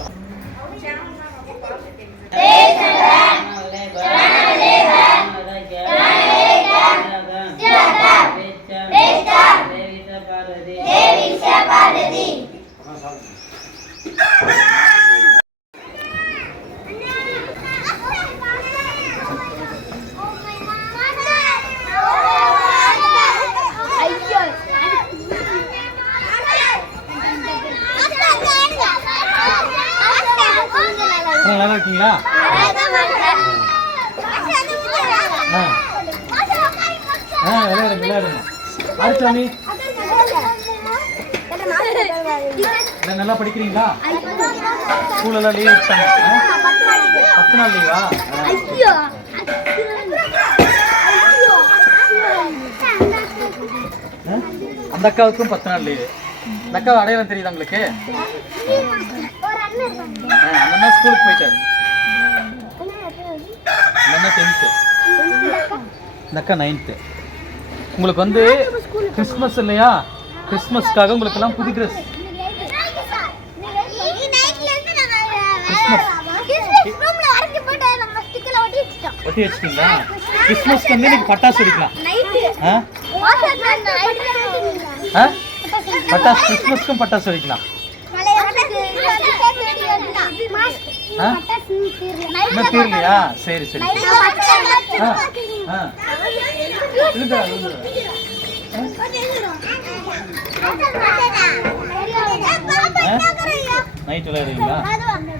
கொஞ்சம் அண்ணா, நல்லா இருக்கீங்களா? ஆ ஆ விளையாடுங்க விளையாடுங்க. ஆரிச்சாமி அண்ணா, நல்லா படிக்கிறீங்களா? ஸ்கூலெல்லாம் லீவ் விட்டாங்க. பத்து நாள் லீவா அந்த அக்காவுக்கும் பத்து நாள் லீவு அந்த அக்கா அடையாளம் தெரியுதா உங்களுக்கு? அந்த அண்ணா ஸ்கூலுக்கு போயிட்டாரு அந்த அண்ணா டென்த்து இந்த அக்கா நைன்த்து உங்களுக்கு வந்து கிறிஸ்மஸ் இல்லையா கிறிஸ்மஸ்க்காக உங்களுக்கு எல்லாம் புது ட்ரெஸ் ஒட்டி வச்சிட்டீங்களா கிறிஸ்மஸ்க்கு வந்து இன்னைக்கு பட்டாசு வெடிக்கலாம் ஆ ஆ பட்டாசு கிறிஸ்மஸ்க்கும் பட்டாசு வெடிக்கலாம் இன்னும் தீரலையா சரி சரி. ஆ ஆ. இழுடா இழுடா நைட் விளையாடுறீங்களா?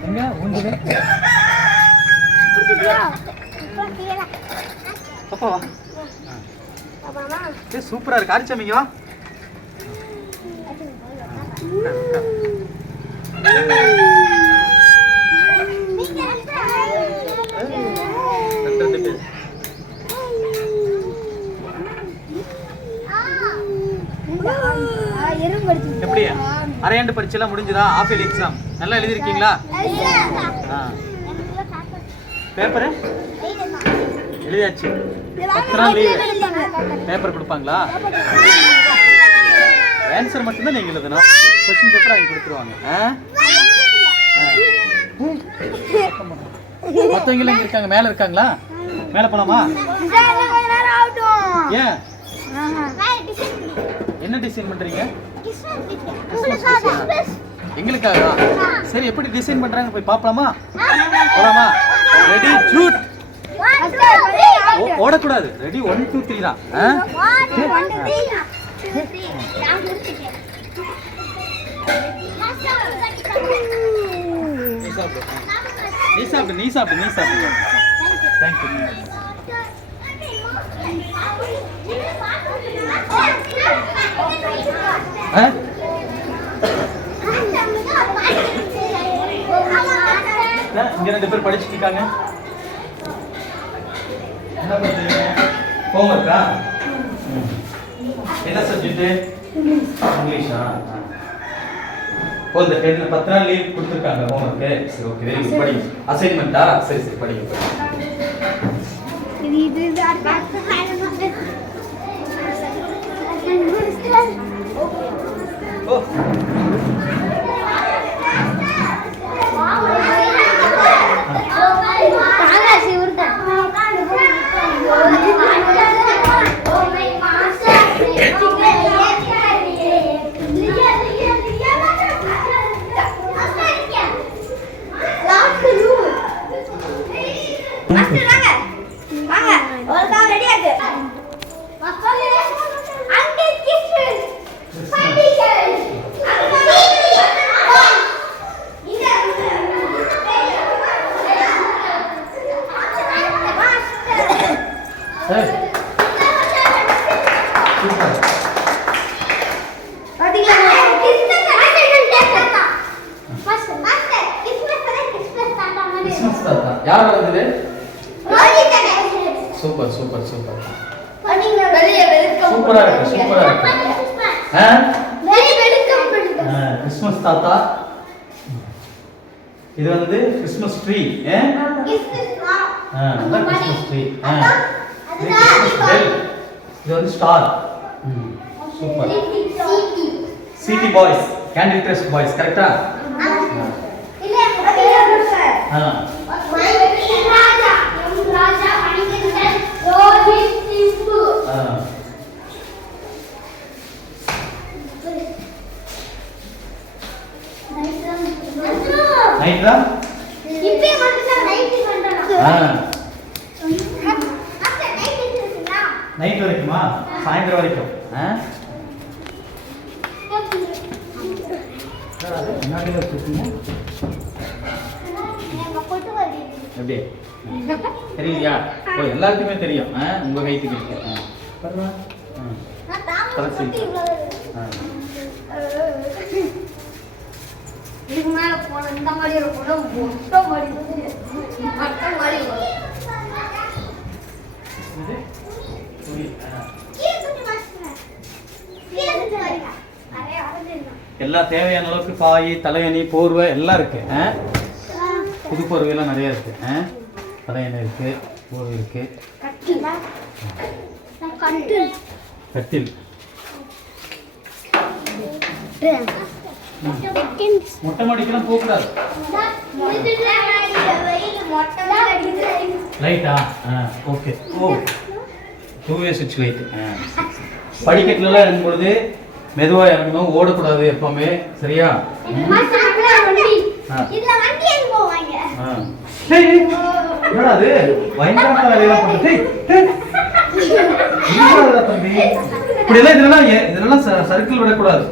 எங்க? உண்டு பாப்பா ஏ சூப்பரா இருக்கு. ஆரிச்சாமிங்க வா. ரெண்டு ரெண்டு பேர் எப்படி? அரையாண்டு பரீட்சைலாம் முடிஞ்சுதா? ஆஃப் இயர்லி எக்ஸாம் நல்லா எழுதிருக்கீங்களா ஆ. பேப்பரு எழுதியாச்சு. பத்து நாள் லீவு பேப்பர் கொடுப்பாங்களா? ஆன்சர் மட்டும்தான் நீங்கள் எழுதணும். கொஸ்டின் பேப்பர் அவங்க கொடுத்துருவாங்க. மற்றவங்க எங்க இருக்காங்க. மேலே இருக்காங்களா? மேலே போலாமா? ஏன்? என்ன டிசைன் டிசைனா? எங்களுக்காக? சரி எப்படி டிசைன் பண்றாங்க? போய் பாப்பலாமா போலாமா? ரெடி ஷூட் ஓடக்கூடாது. ரெடி ஒன் டூ த்ரீ தான். நீ சாப்பிடு நீ சாப்பிடு நீ சாப்பிடு. தேங்க்யூ இங்க ரெண்டு பேர் படிச்சுட்டு இருக்காங்க. என்ன பண்றீங்க ஹோம்ஒர்க்கா என்ன சப்ஜெக்ட் இங்கிலீஷா ஓ இந்த டென்ல பத்து நாள் லீவ் கொடுத்துருக்காங்க ஹோம்ஒர்க்கு சரி ஓகே வெரி குட் அசைன்மெண்ட்டா சரி சரி படிங்க படிங்க. ஓ யார் வந்தது சூப்பர் சூப்பர் சூப்பர். சூப்பரா இருக்கு சூப்பரா இருக்கு. ஆ? ஆ, கிறிஸ்மஸ் தாத்தா. இது வந்து கிறிஸ்மஸ் ட்ரீ அதான் கிறிஸ்மஸ் ட்ரீ. ஆ. இது கிறிஸ்மஸ் பெல். இது வந்து star. Super. City. Boys candle boys கரெக்டா? ஆ. நைட் தான்? ஆ. நைட் வரைக்குமா? சாயந்தரம் வரைக்கும். ஆ? முன்னாடியே வச்சுருக்கீங்க. எப்படி? தெரியலையா ஓ எல்லாருக்குமே தெரியும். ஆ உங்கள் கைத்துக்கு இருக்கு ஆ. ஆ ஆ. இதுக்கு மேல போன இந்த மாதிரி இருக்கும் மொட்டை மாதிரி மொட்டை மாதிரி வரும். இது? துணி ஆ. எல்லா தேவையான அளவுக்கு பாய் தலையணி போர்வை எல்லாம் இருக்கு? புது போர்வையெல்லாம் நிறைய இருக்கு? தலையணை இருக்கு போர்வை இருக்கு. கட்டில். மொட்டை மாடிக்கெல்லாம் போகக்கூடாது. லைட்டா ஆ ஓகே ஓ டூ வே சுவிட்ச் லைட் படிக்கட்டுலலாம் இறங்கும் பொழுது மெதுவாக இறங்கணும் ஓடக்கூடாது எப்பவுமே. சரியா? ஆ. ஆ. டேய், என்னடா அது? பயங்கரமான வேலையெல்லாம் பண்ணுது தம்பி இப்படி என்னடா இதெல்லாம் ஏ- இதெல்லாம் ச- சறுக்கல் விடக்கூடாது.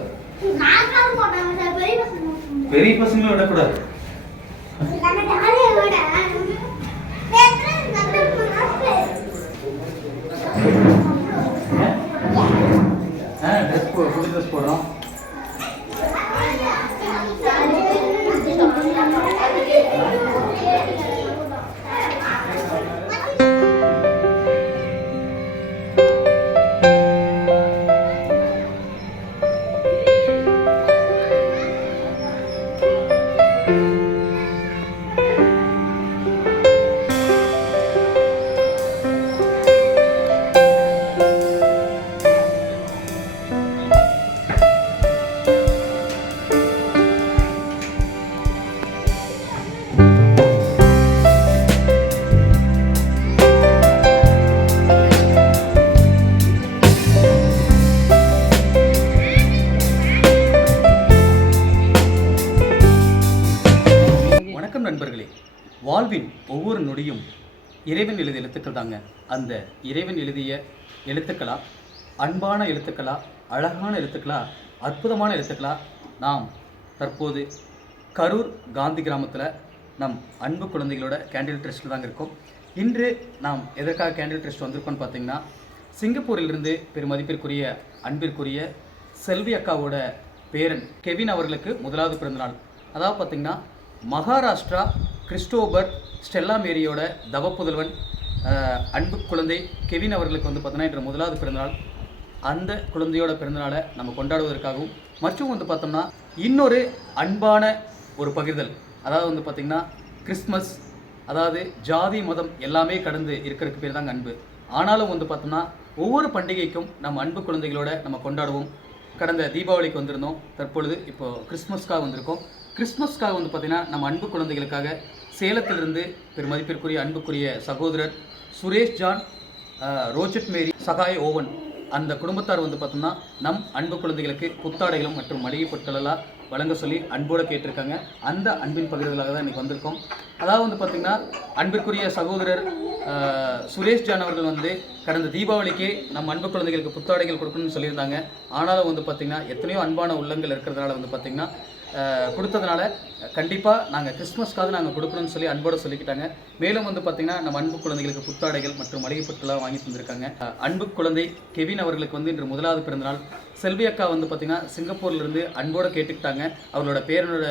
பெரிய பசங்களும் விடக்கூடாது. ட்ரெஸ் போடுறோம். வணக்கம் நண்பர்களே. வாழ்வின் ஒவ்வொரு நொடியும் இறைவன் எழுதிய எழுத்துக்கள் தாங்க. அந்த இறைவன் எழுதிய எழுத்துக்களா? அன்பான எழுத்துக்களா? அழகான எழுத்துக்களா? அற்புதமான எழுத்துக்களா? நாம் தற்போது கரூர் காந்தி கிராமத்தில் நம் அன்பு குழந்தைகளோட கேண்டில் ட்ரஸ்ட்டில் தாங்க இருக்கோம். இன்று நாம் எதற்காக கேண்டில் ட்ரஸ்ட் வந்திருக்கோம்னு பார்த்தீங்கன்னா சிங்கப்பூரிலிருந்து பெருமதிப்பிற்குரிய அன்பிற்குரிய செல்வி அக்காவோட பேரன் கெவின் அவர்களுக்கு முதலாவது பிறந்தநாள். அதாவது பார்த்தீங்கன்னா மகாராஷ்டிரா கிறிஸ்டோபர் ஸ்டெல்லா மேரியோட தவப்புதல்வன் அன்பு குழந்தை கெவின் அவர்களுக்கு வந்து பார்த்தோன்னா இன்று முதலாவது பிறந்தநாள். அந்த குழந்தையோட பிறந்தநாளை நம்ம கொண்டாடுவதற்காகவும் மற்றும் வந்து பார்த்தோம்னா இன்னொரு அன்பான ஒரு பகிர்தல். அதாவது வந்து பார்த்திங்கன்னா கிறிஸ்மஸ் அதாவது ஜாதி மதம் எல்லாமே கடந்து இருக்கிறதுக்கு பேர் தாங்க அன்பு. ஆனாலும் வந்து பார்த்தோம்னா ஒவ்வொரு பண்டிகைக்கும் நம்ம அன்பு குழந்தைகளோட நம்ம கொண்டாடுவோம். கடந்த தீபாவளிக்கு வந்திருந்தோம். தற்பொழுது இப்போது கிறிஸ்மஸ்க்காக வந்திருக்கோம். கிறிஸ்மஸ்க்காக வந்து பார்த்தீங்கன்னா நம்ம அன்பு குழந்தைகளுக்காக சேலத்திலிருந்து பெருமதிப்பிற்குரிய அன்புக்குரிய சகோதரர் சுரேஷ் ஜான் ரோஜட் மேரி சகாய் ஓவன் அந்த குடும்பத்தார் வந்து பார்த்தோம்னா நம் அன்பு குழந்தைகளுக்கு புத்தாடைகளும் மற்றும் மளிகை பொருட்களெல்லாம் வழங்க சொல்லி அன்போடு கேட்டிருக்காங்க. அந்த அன்பின் பகிர்வுகளாக தான் இன்றைக்கி வந்திருக்கோம். அதாவது வந்து பார்த்திங்கன்னா அன்பிற்குரிய சகோதரர் சுரேஷ் ஜான் அவர்கள் வந்து கடந்த தீபாவளிக்கு நம்ம அன்பு குழந்தைகளுக்கு புத்தாடைகள் கொடுக்கணும்னு சொல்லியிருந்தாங்க. ஆனாலும் வந்து பார்த்திங்கன்னா எத்தனையோ அன்பான உள்ளங்கள் இருக்கிறதுனால வந்து பார்த்திங்கன்னா கொடுத்ததுனால கண்டிப்பாக நாங்கள் கிறிஸ்மஸ்க்காக நாங்கள் கொடுக்கணும்னு சொல்லி அன்போடு சொல்லிக்கிட்டாங்க. மேலும் வந்து பார்த்திங்கன்னா நம்ம அன்பு குழந்தைகளுக்கு புத்தாடைகள் மற்றும் மளிகை பொருட்களாக வாங்கி தந்திருக்காங்க. அன்பு குழந்தை கெவின் அவர்களுக்கு வந்து இன்று முதலாவது பிறந்தநாள். செல்வி அக்கா வந்து பார்த்திங்கன்னா சிங்கப்பூர்லேருந்து அன்போடு கேட்டுக்கிட்டாங்க. அவர்களோட பேரனோட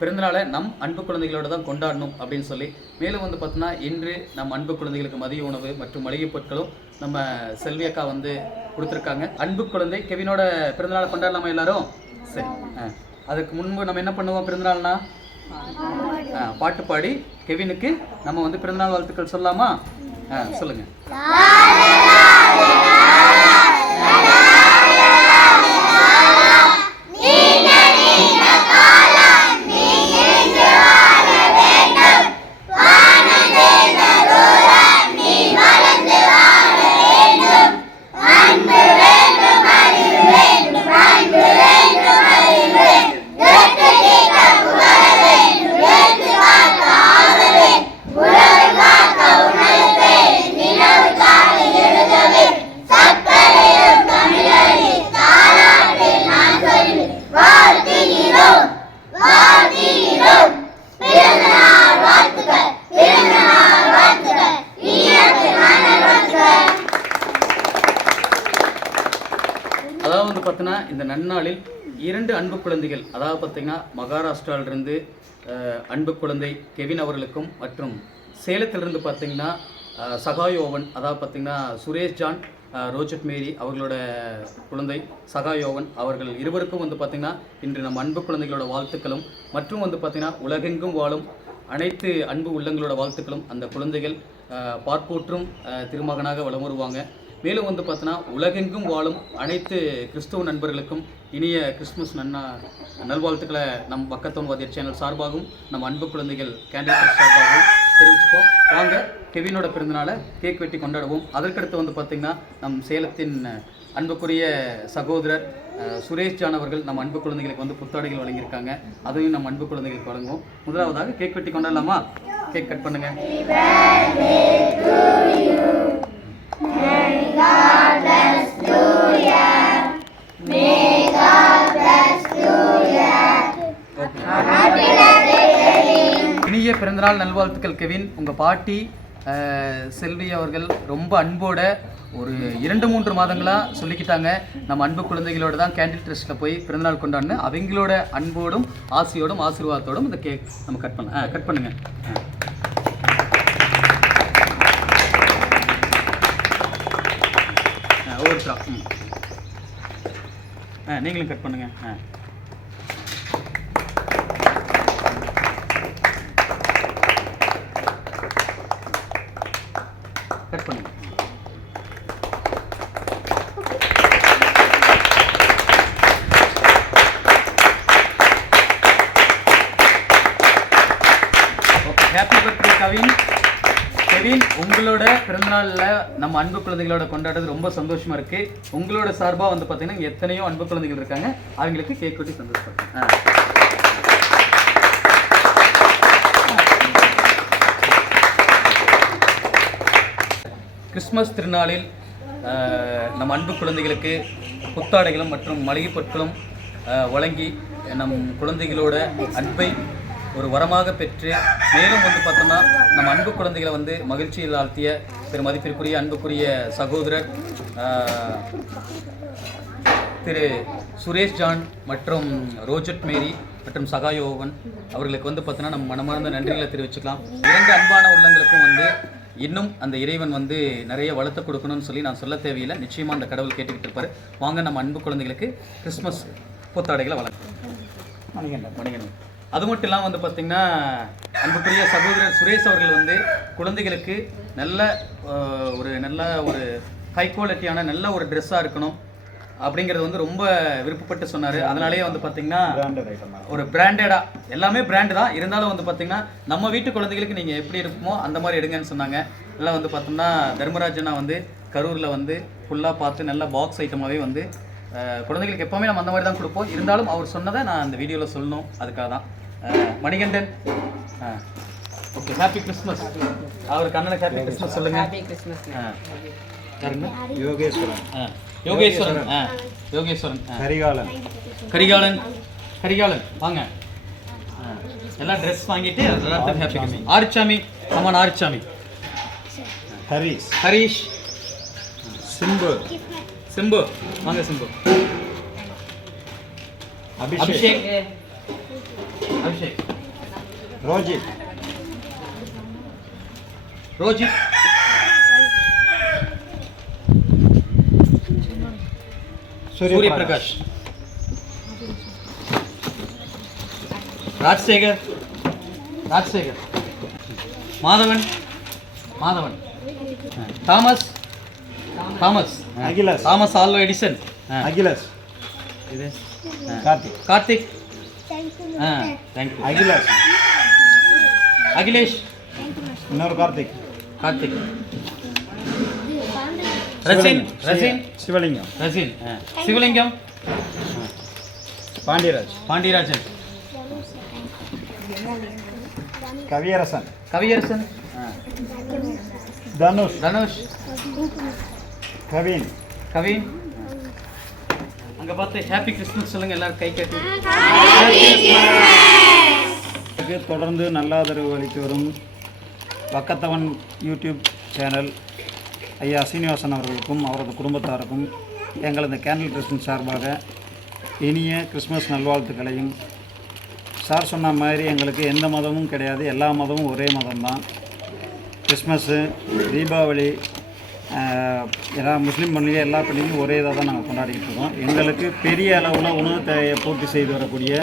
பிறந்தநாளை நம் அன்பு குழந்தைகளோட தான் கொண்டாடணும் அப்படின்னு சொல்லி. மேலும் வந்து பார்த்தோன்னா இன்று நம் அன்பு குழந்தைகளுக்கு மதிய உணவு மற்றும் மளிகை பொருட்களும் நம்ம செல்வி அக்கா வந்து கொடுத்துருக்காங்க. அன்பு குழந்தை கெவினோட பிறந்தநாளை கொண்டாடலாமா எல்லாரும்? சரி. ஆ அதுக்கு முன்பு நம்ம என்ன பண்ணுவோம் பிறந்தநாள்னா? பாட்டு பாடி கெவினுக்கு நம்ம வந்து பிறந்தநாள் வாழ்த்துக்கள் சொல்லலாமா? ஆ சொல்லுங்க. இந்த நன்னாளில் இரண்டு அன்பு குழந்தைகள் அதாவது பார்த்தீங்கன்னா மகாராஷ்டிராவிலிருந்து அன்பு குழந்தை கெவின் அவர்களுக்கும் மற்றும் சேலத்திலிருந்து பார்த்தீங்கன்னா சகாயோவன் அதாவது பார்த்தீங்கன்னா சுரேஷ் ஜான் ரோஜட் மேரி அவர்களோட குழந்தை சகாயோவன் அவர்கள் இருவருக்கும் வந்து பார்த்திங்கன்னா இன்று நம்ம அன்பு குழந்தைகளோட வாழ்த்துக்களும் மற்றும் வந்து பார்த்திங்கன்னா உலகெங்கும் வாழும் அனைத்து அன்பு உள்ளங்களோட வாழ்த்துக்களும் அந்த குழந்தைகள் பார்ப்போற்றும் திருமகனாக வலம் வருவாங்க மேலும் வந்து பார்த்தோன்னா உலகெங்கும் வாழும் அனைத்து கிறிஸ்துவ நண்பர்களுக்கும் இனிய கிறிஸ்துமஸ் நன்னா நல்வாழ்த்துக்களை நம் பக்கத்தோன் வாதியர் சேனல் சார்பாகவும் நம் அன்பு குழந்தைகள் கேண்டில் சார்பாகவும் தெரிவிச்சுப்போம் வாங்க கெவினோட பிறந்தநாளை கேக் வெட்டி கொண்டாடுவோம். அதற்கடுத்து வந்து பார்த்திங்கன்னா நம் சேலத்தின் அன்புக்குரிய சகோதரர் சுரேஷ் ஜான் அவர்கள் நம்ம அன்பு குழந்தைகளுக்கு வந்து புத்தாடைகள் வழங்கியிருக்காங்க. அதையும் நம்ம அன்பு குழந்தைகளுக்கு வழங்குவோம். முதலாவதாக கேக் வெட்டி கொண்டாடலாமா? கேக் கட் பண்ணுங்கள் இனிய பிறந்தநாள் நல்வாழ்த்துக்கள் கெவின். உங்கள் பாட்டி செல்வி அவர்கள் ரொம்ப அன்போட ஒரு இரண்டு மூன்று மாதங்களாக சொல்லிக்கிட்டாங்க. நம்ம அன்பு குழந்தைகளோட தான் கேண்டில் ட்ரெஸ்ட்டில் போய் பிறந்தநாள் கொண்டாடணும் அவங்களோட அன்போடும் ஆசையோடும் ஆசீர்வாதத்தோடும் இந்த கேக் நம்ம கட் பண்ண கட் பண்ணுங்கள் ஆ. ஆ, நீங்களும் கட் பண்ணுங்க. ஆ. கெவின் உங்களோட பிறந்தநாளில் நம்ம அன்பு குழந்தைகளோட கொண்டாடுறது ரொம்ப சந்தோஷமா இருக்கு. உங்களோட சார்பாக வந்து பார்த்தீங்கன்னா எத்தனையோ அன்பு குழந்தைகள் இருக்காங்க. அவங்களுக்கு கேக் வெட்டி சந்தோஷப்படுறேன் கிறிஸ்மஸ் திருநாளில் நம் அன்பு குழந்தைகளுக்கு புத்தாடைகளும் மற்றும் மளிகை பொருட்களும் வழங்கி நம் குழந்தைகளோட அன்பை ஒரு வரமாக பெற்று மேலும் வந்து பார்த்தோம்னா நம்ம அன்பு குழந்தைகளை வந்து மகிழ்ச்சியில் ஆழ்த்திய திரு மதிப்பிற்குரிய அன்புக்குரிய சகோதரர் திரு சுரேஷ் ஜான் மற்றும் ரோஜட் மேரி மற்றும் சகாயோவன் அவர்களுக்கு வந்து பார்த்தோன்னா நம்ம மனமார்ந்த நன்றிகளை தெரிவிச்சுக்கலாம். இரண்டு அன்பான உள்ளங்களுக்கும் வந்து இன்னும் அந்த இறைவன் வந்து நிறைய வளர்த்து கொடுக்கணும்னு சொல்லி நான் சொல்ல தேவையில்லை. நிச்சயமாக அந்த கடவுள் கேட்டுக்கிட்டு இருப்பார். வாங்க நம்ம அன்பு குழந்தைகளுக்கு கிறிஸ்மஸ் புத்தாடைகளை வளர்க்கலாம் மணிகண்டன் மணிகண்டன். அது மட்டும் இல்லாமல் வந்து பார்த்திங்கன்னா அன்புக்குரிய சகோதரர் சுரேஷ் அவர்கள் வந்து குழந்தைகளுக்கு நல்ல ஒரு நல்ல ஒரு ஹை குவாலிட்டியான நல்ல ஒரு ட்ரெஸ்ஸாக இருக்கணும் அப்படிங்கிறது வந்து ரொம்ப விருப்பப்பட்டு சொன்னார். அதனாலேயே வந்து பார்த்திங்கன்னா ஒரு பிராண்டடாக எல்லாமே பிராண்டு தான். இருந்தாலும் வந்து பார்த்திங்கன்னா நம்ம வீட்டு குழந்தைகளுக்கு நீங்கள் எப்படி இருக்குமோ அந்த மாதிரி எடுங்கன்னு சொன்னாங்க. எல்லாம் வந்து பார்த்தோம்னா தர்மராஜனா வந்து கரூரில் வந்து ஃபுல்லாக பார்த்து நல்ல பாக்ஸ் ஐட்டமாகவே வந்து குழந்தைகளுக்கு எப்போவுமே நம்ம அந்த மாதிரி தான் கொடுப்போம். இருந்தாலும் அவர் சொன்னதை நான் அந்த வீடியோவில் சொல்லணும். அதுக்காக தான். மணிகண்டன். ஓகே ஹாப்பி கிறிஸ்மஸ் அவர் கண்ணனுக்கு ஹாப்பி கிறிஸ்மஸ் சொல்லுங்க. Happy Christmas Yogeswaran. யோகேஸ்வரன். ஆ யோகேஸ்வரன். கரிகாலன். கரிகாலன். கரிகாலன். வாங்க. எல்லாம் ட்ரெஸ் வாங்கிட்டு எல்லாத்துக்கும் ஹாப்பி கிறிஸ்மஸ் ஆரிச்சாமி. அம்மான் ஆரிச்சாமி. ஹரிஸ் ஹரிஷ். சிம்பு. சிம்பு வாங்க சிம்பு அபிஷேக் அபிஷேக் அபிஷேக் ரோஜித் ரோஜித் சூரிய பிரகாஷ் ராஜசேகர் ராஜசேகர் மாதவன் மாதவன் ஆ, Thomas Thomas Akilas. Thomas Alva Edison Akilas இது கார்த்திக் கார்த்திக் ஆ தேங்க்யூ அகிலாஸ் அகிலேஷ் இன்னொரு கார்த்திக் கார்த்திக் ரசின் ரசின் சிவலிங்கம் ரசின். சிவலிங்கம் பாண்டியராஜ் பாண்டியராஜன் கவியரசன் கவியரசன். தனுஷ் தனுஷ் கவின். கவின். அங்க பார்த்து ஹாப்பி கிறிஸ்மஸ் சொல்லுங்க எல்லாரும் கை கட்டி. தொடர்ந்து நல்ல ஆதரவு அளித்து வரும் பக்கத்தவன் யூடியூப் சேனல் ஐயா சீனிவாசன் அவர்களுக்கும் அவரது குடும்பத்தாருக்கும் எங்களது கேண்டில் ட்ரெஸ்டின் சார்பாக இனிய கிறிஸ்மஸ் நல்வாழ்த்துக்களையும். சார் சொன்ன மாதிரி எங்களுக்கு எந்த மதமும் கிடையாது எல்லா மதமும் ஒரே மதம்தான். கிறிஸ்மஸ்ஸு தீபாவளி எல்லா முஸ்லீம் பண்டிகை எல்லா பண்டிகையும் ஒரே இதாக தான் நாங்கள் கொண்டாடிக்கிட்டு இருக்கோம். எங்களுக்கு பெரிய அளவில் உணவு தேவையை பூர்த்தி செய்து வரக்கூடிய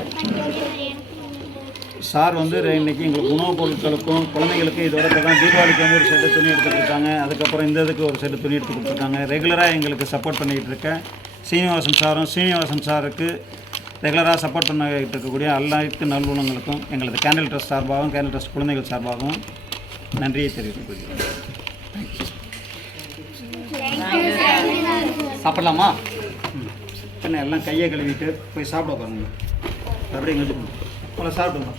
சார் வந்து ரெ- எங்களுக்கு உணவுப் பொருட்களுக்கும் குழந்தைகளுக்கும் இதோட தான் தீபாவளிக்கு வந்து ஒரு செட்டு துணி எடுத்து கொடுத்தாங்க அதுக்கப்புறம் இந்த இதுக்கு ஒரு செட்டு துணி எடுத்து கொடுத்துருக்காங்க. ரெகுலராக எங்களுக்கு சப்போர்ட் பண்ணிக்கிட்டு இருக்கேன். சீனிவாசன் சாரும் சீனிவாசன் சாருக்கு ரெகுலராக சப்போர்ட் பண்ணிக்கிட்டு இருக்கக்கூடிய அல்லாத்து நல்லுணங்களுக்கும் எங்களது கேண்டில் ட்ரஸ்ட் சார்பாகவும் கேண்டில் ட்ரஸ்ட் குழந்தைகள் சார்பாகவும் நன்றியை தெரிவித்துக் கொள்கிறேன். சாப்பிடலாமா? என்ன எல்லாம் கையை கழுவிட்டு போய் சாப்பிட உட்காருங்க. அப்படியே எங்கிட்டு போங்க சாப்பிடுங்க.